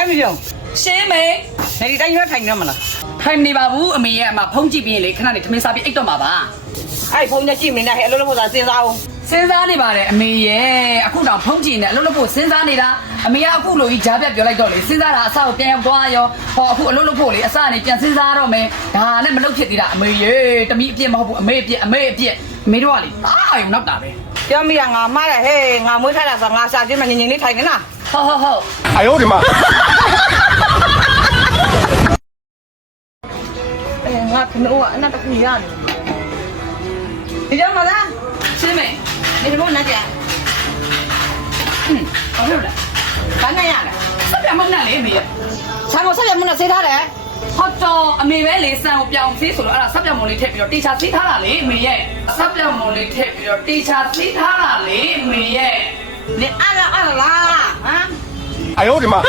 ထိုင်ပြီပြော ရှင်းမေ နေဒီတိုင်းရွက်ထိုင်နေမလား ထိုင်နေပါဘူးအမေရဲ့အမဖုံးကြည့်ပြီးရင်လေခဏနေထမင်းစားပြီးအိတ်တော့မှာပါ အဲ့ဖုန်းနဲ့ကြည့်မနေနဲ့ဟဲ့အလုပ်လုပ်ဖို့သာစဉ်းစားအောင် စဉ်းစားနေပါတယ်အမေရဲ့အခုတော့ဖုံးကြည့်နေအလုပ်လုပ်ဖို့စဉ်းစားနေတာအမေကအခုလိုကြီးဂျားပြတ်ပြောလိုက်တော့လေစဉ်းစားတာအစကိုပြန်ရောက်သွားရောဟောအခုအလုပ်လုပ်ဖို့လေအစကနေပြန်စဉ်းစားတော့မယ်ဒါလည်းမလုပ်ဖြစ်သေးတာအမေရေတမိအပြစ်မဟုတ်ဘူးအမေအပြစ်အမေတို့ကလေအာရုံနောက်တာပဲ ပြောမိတာငါမားတယ်ဟဲ့ငါမွေးထားတာဆိုငါရှာချင်းမငင်ငင်လေးထိုင်နေလား ဟုတ် 哎呦我的妈！ အဲ့ငါခနိုးကအနက်တစ်ခုရတယ်ဒီကြောင်မလား ရှင်းမေ ဒီဘုန်းနဲ့ကြ ဘာလို့လဲ ဘာနဲ့ရလဲ စက်ပြမုန်းနဲ့လေအမေရဲ့ ဆံကိုဆက်ရမှုနဲ့စေးထားတယ် ဟောတော့အမေပဲလေစံကိုပြောင်းသေးဆိုတော့အဲ့ဒါစက်ပြမုန်းလေးထည့်ပြီးတော့တေချာသေးထားတာလေအမေရဲ့စက်ပြမုန်းလေးထည့်ပြီးတော့တေချာသေးထားတာလေအမေရဲ့ နေအားလားဟမ် 哎呦我的妈！